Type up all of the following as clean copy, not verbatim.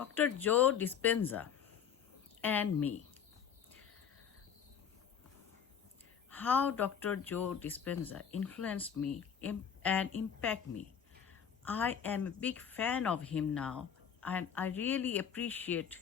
Dr. Joe Dispenza and me. How Dr. Joe Dispenza influenced me and impact me. I am a big fan of him now, and I really appreciate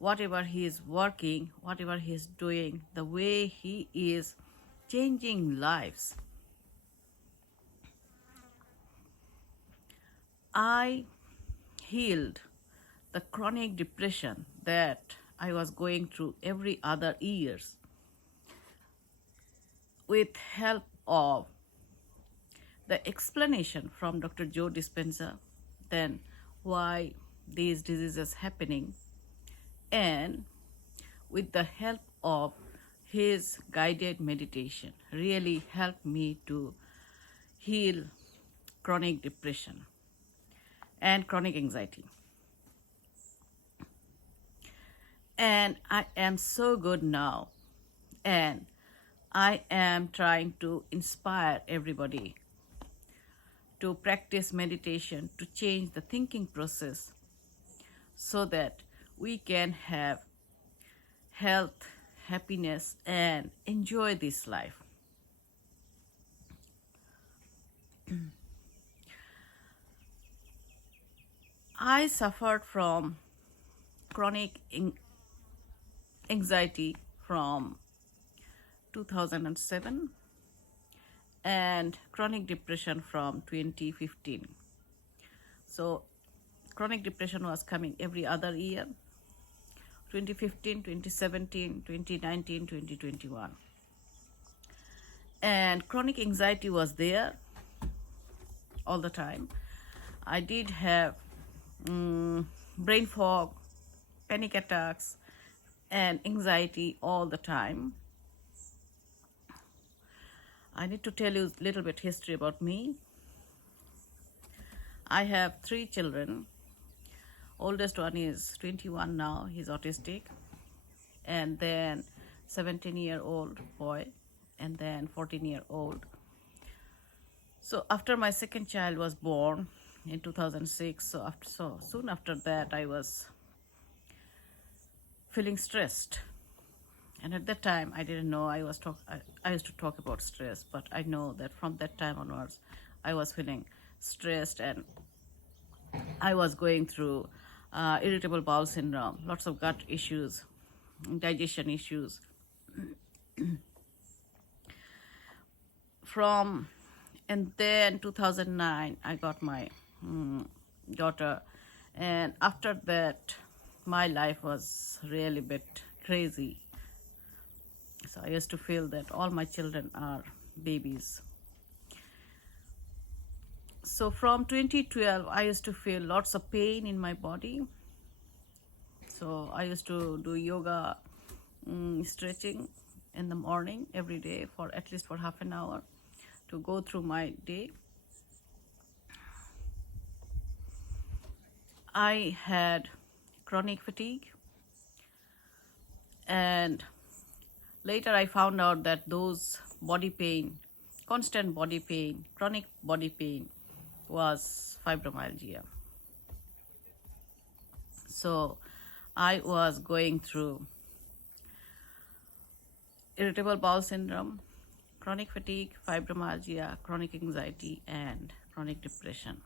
whatever he is working, whatever he is doing, the way he is changing lives. I healed the chronic depression that I was going through every other years with help of the explanation from Dr. Joe Dispenza, then why these diseases happening, and with the help of his guided meditation really helped me to heal chronic depression and chronic anxiety. And I am so good now, and I am trying to inspire everybody to practice meditation to change the thinking process so that we can have health, happiness, and enjoy this life. I suffered from chronic anxiety from 2007 and chronic depression from 2015. So chronic depression was coming every other year, 2015, 2017, 2019, 2021. And chronic anxiety was there all the time. I did have brain fog, panic attacks, and anxiety all the time. I need to tell you a little bit history about me. I have 3 children. Oldest one is 21 now, he's autistic. And then 17-year-old boy, and then 14-year-old. So after my second child was born in 2006, so soon after that I was feeling stressed. And at that time, I didn't know I used to talk about stress, but I know that from that time onwards, I was feeling stressed, and I was going through irritable bowel syndrome, lots of gut issues, digestion issues. And then 2009, I got my daughter, and after that, my life was really a bit crazy. So I used to feel that all my children are babies. So from 2012, I used to feel lots of pain in my body. So I used to do yoga, stretching in the morning every day for at least for half an hour to go through my day. I had chronic fatigue, and later I found out that those body pain, constant body pain, chronic body pain was fibromyalgia. So I was going through irritable bowel syndrome, chronic fatigue, fibromyalgia, chronic anxiety, and chronic depression.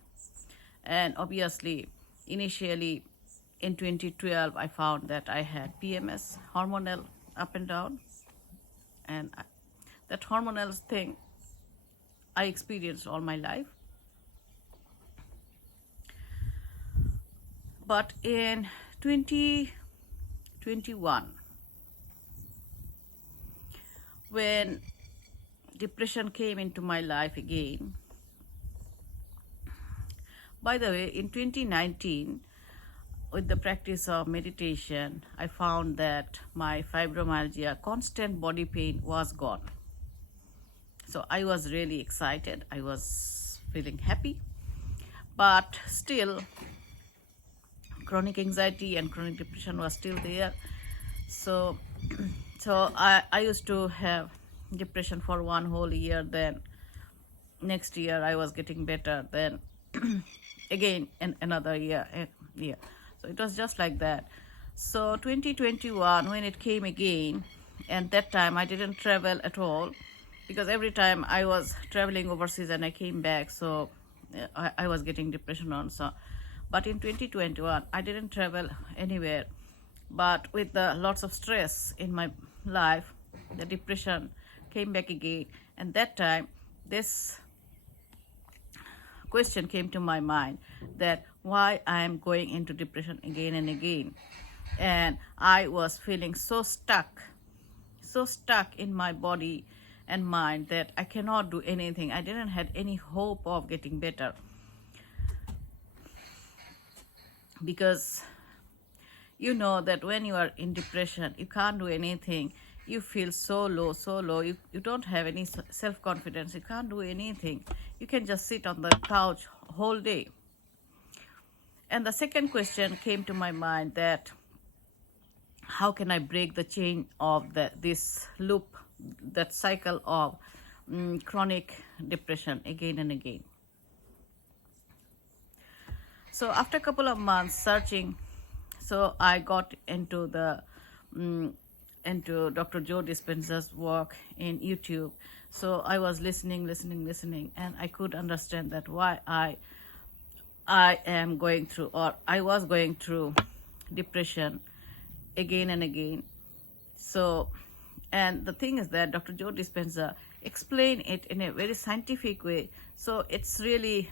And obviously, initially in 2012, I found that I had PMS, hormonal up and down. And that hormonal thing I experienced all my life. But in 2021, when depression came into my life again, by the way, in 2019, with the practice of meditation, I found that my fibromyalgia, constant body pain was gone. So I was really excited. I was feeling happy. But still, chronic anxiety and chronic depression was still there. So I used to have depression for one whole year. Then next year I was getting better. Then again in another year. So it was just like that. So 2021, when it came again, and that time I didn't travel at all, because every time I was traveling overseas and I came back, so I was getting depression on. So, but in 2021, I didn't travel anywhere. But with the lots of stress in my life, the depression came back again, and that time this question came to my mind, that why I am going into depression again and again. And I was feeling so stuck in my body and mind that I cannot do anything. I didn't have any hope of getting better, because you know that when you are in depression, you can't do anything. You feel so low, so low. You don't have any self-confidence. You can't do anything. You can just sit on the couch whole day. And the second question came to my mind, that how can I break the chain of this loop, that cycle of chronic depression again and again. So after a couple of months searching, so I got into into Dr. Joe Dispenza's work in YouTube. So I was listening, and I could understand that why I am going through, or I was going through, depression again and again. So, and the thing is that Dr. Joe Dispenza explained it in a very scientific way. So it's really,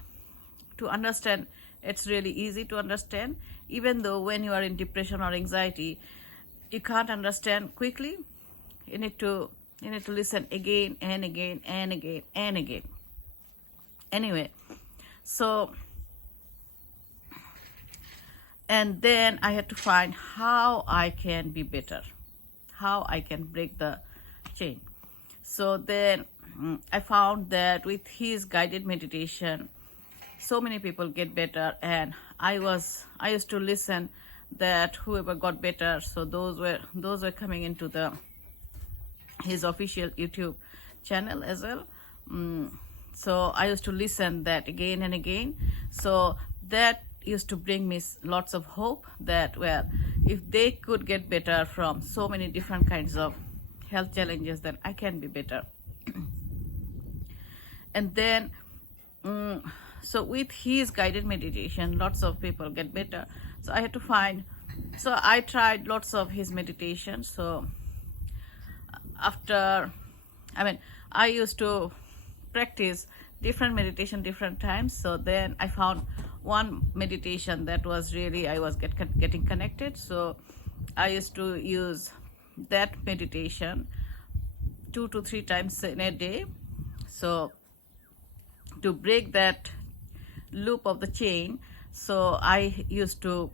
to understand, it's really easy to understand. Even though when you are in depression or anxiety, you can't understand quickly. You need to listen again and again and again and again. Anyway, so, and then I had to find how I can be better, how I can break the chain. So then I found that with his guided meditation, so many people get better. And I used to listen that whoever got better, so those were coming into his official YouTube channel as well. So I used to listen that again and again. So that used to bring me lots of hope that, well, if they could get better from so many different kinds of health challenges, then I can be better. And then so with his guided meditation, lots of people get better. So I had to find, so I tried lots of his meditation. So I used to practice different meditation different times. So then I found one meditation that was really, I was getting connected. So I used to use that meditation 2 to 3 times in a day. So to break that loop of the chain, so I used to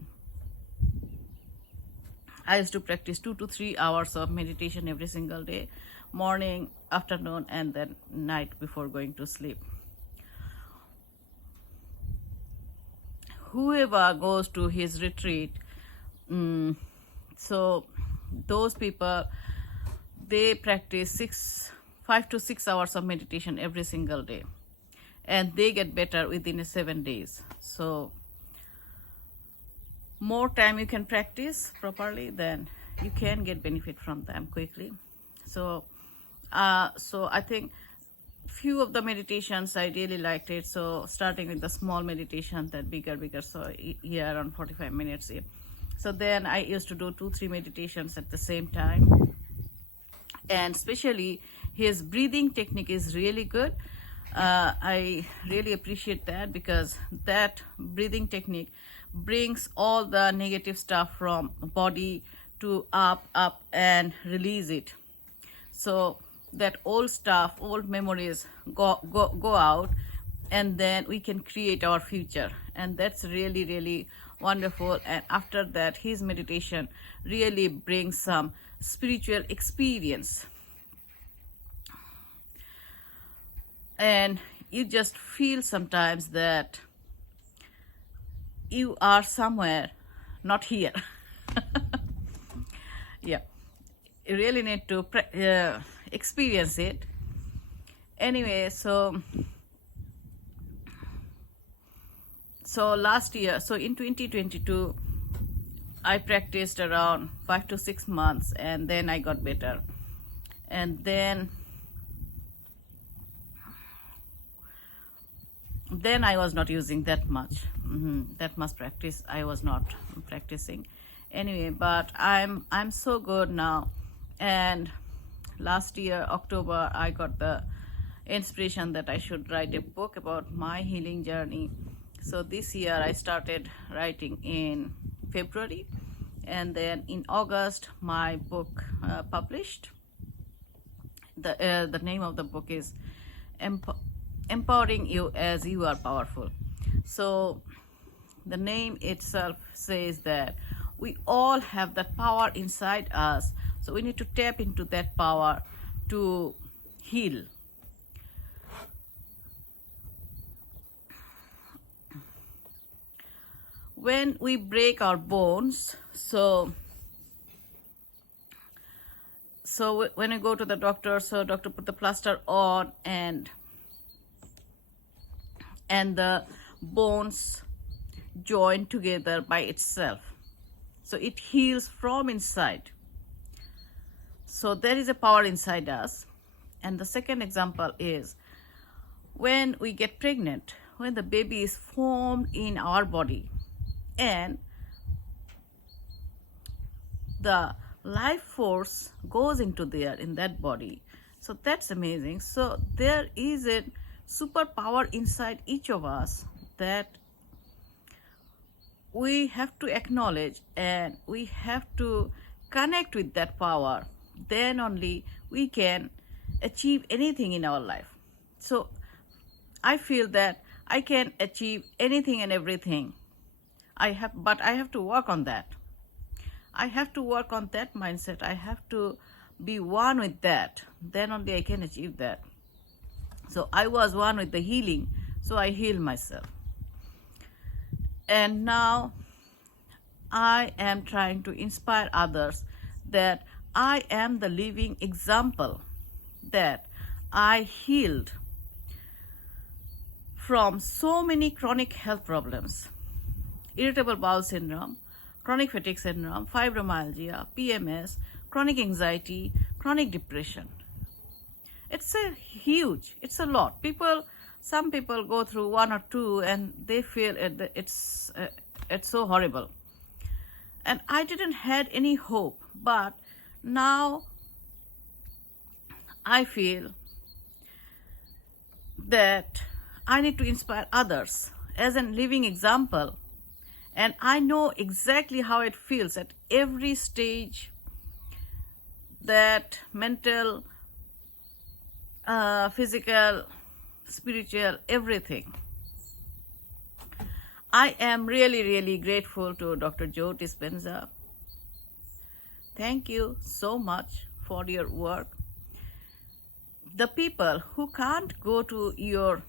practice 2 to 3 hours of meditation every single day, morning, afternoon, and then night before going to sleep. Whoever goes to his retreat, so those people, they practice 5 to 6 hours of meditation every single day, and they get better within 7 days. So more time you can practice properly, then you can get benefit from them quickly. So I think few of the meditations I really liked it. So starting with the small meditation, then bigger. So here around 45 minutes here. So then I used to do 2-3 meditations at the same time. And especially his breathing technique is really good. I really appreciate that, because that breathing technique brings all the negative stuff from body to up and release it. So that old stuff, old memories go out, and then we can create our future. And that's really, really wonderful. And after that, his meditation really brings some spiritual experience. And you just feel sometimes that you are somewhere, not here. Yeah, you really need to experience it. Anyway, so last year, so in 2022, I practiced around 5 to 6 months, and then I got better. And then I was not using that much practice. I was not practicing anyway, but I'm so good now. And last year October I got the inspiration that I should write a book about my healing journey. So this year I started writing in February, and then in August my book published. The name of the book is Empowering You as You Are Powerful. So the name itself says that we all have that power inside us, so we need to tap into that power to heal. When we break our bones, so when I go to the doctor, so doctor put the plaster on, and the bones join together by itself, so it heals from inside. So there is a power inside us. And the second example is when we get pregnant, when the baby is formed in our body, and the life force goes into there in that body. So that's amazing. So there is a superpower inside each of us that we have to acknowledge, and we have to connect with that power. Then only we can achieve anything in our life. So I feel that I can achieve anything and everything. But I have to work on that. I have to work on that mindset. I have to be one with that. Then only I can achieve that. So I was one with the healing, so I healed myself. And now I am trying to inspire others that I am the living example, that I healed from so many chronic health problems: irritable bowel syndrome, chronic fatigue syndrome, fibromyalgia, PMS, chronic anxiety, chronic depression. It's a lot. Some people go through one or two and they feel it's so horrible. And I didn't had any hope, but now I feel that I need to inspire others as a living example. And I know exactly how it feels at every stage, that mental, physical, spiritual, everything. I am really, really grateful to Dr. Joe Dispenza. Thank you so much for your work. The people who can't go to your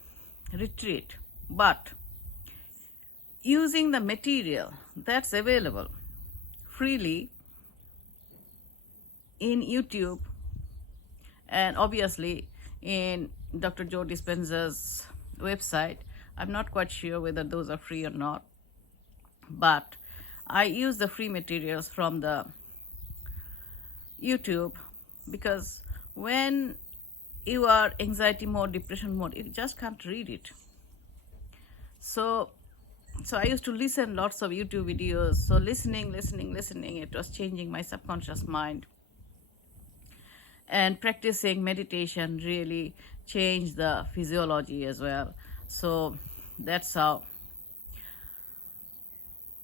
retreat, but using the material that's available freely in YouTube, and obviously in Dr. Joe Dispenza's website. I'm not quite sure whether those are free or not, but I use the free materials from the YouTube, because when you are anxiety mode, depression mode, you just can't read it. So I used to listen lots of YouTube videos. So listening, it was changing my subconscious mind. And practicing meditation really changed the physiology as well. So that's how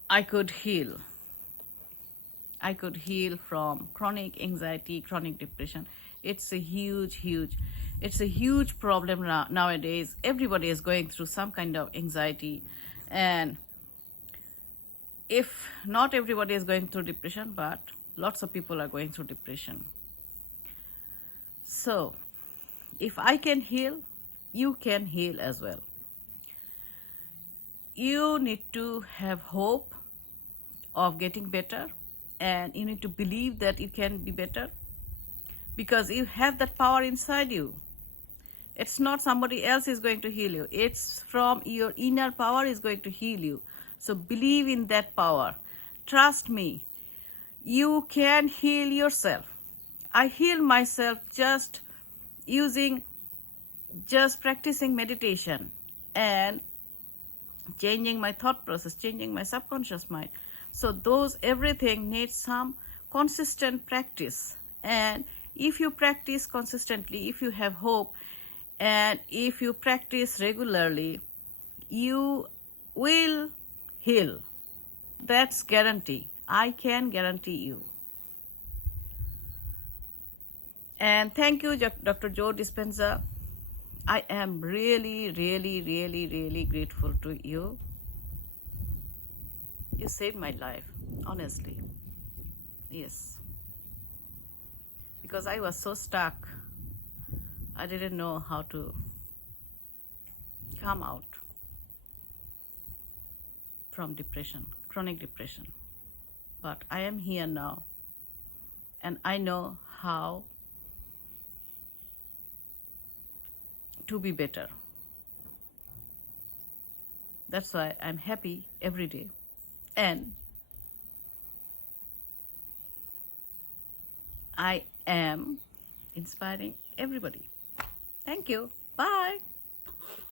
I could heal. I could heal from chronic anxiety, chronic depression. It's a huge problem nowadays. Everybody is going through some kind of anxiety. And if not everybody is going through depression, but lots of people are going through depression. So if I can heal, you can heal as well. You need to have hope of getting better, and you need to believe that you can be better, because you have that power inside you. It's not somebody else is going to heal you. It's from your inner power is going to heal you. So believe in that power. trust me, you can heal yourself. I heal myself just practicing meditation and changing my thought process, changing my subconscious mind. So everything needs some consistent practice. And if you practice consistently, if you have hope, and if you practice regularly, you will heal. That's guarantee. I can guarantee you. And thank you, Dr. Joe Dispenza. I am really, really, really, really grateful to you. You saved my life, honestly. Yes. Because I was so stuck, I didn't know how to come out from depression, chronic depression. But I am here now, and I know how to be better. That's why I'm happy every day, and I am inspiring everybody. Thank you. Bye.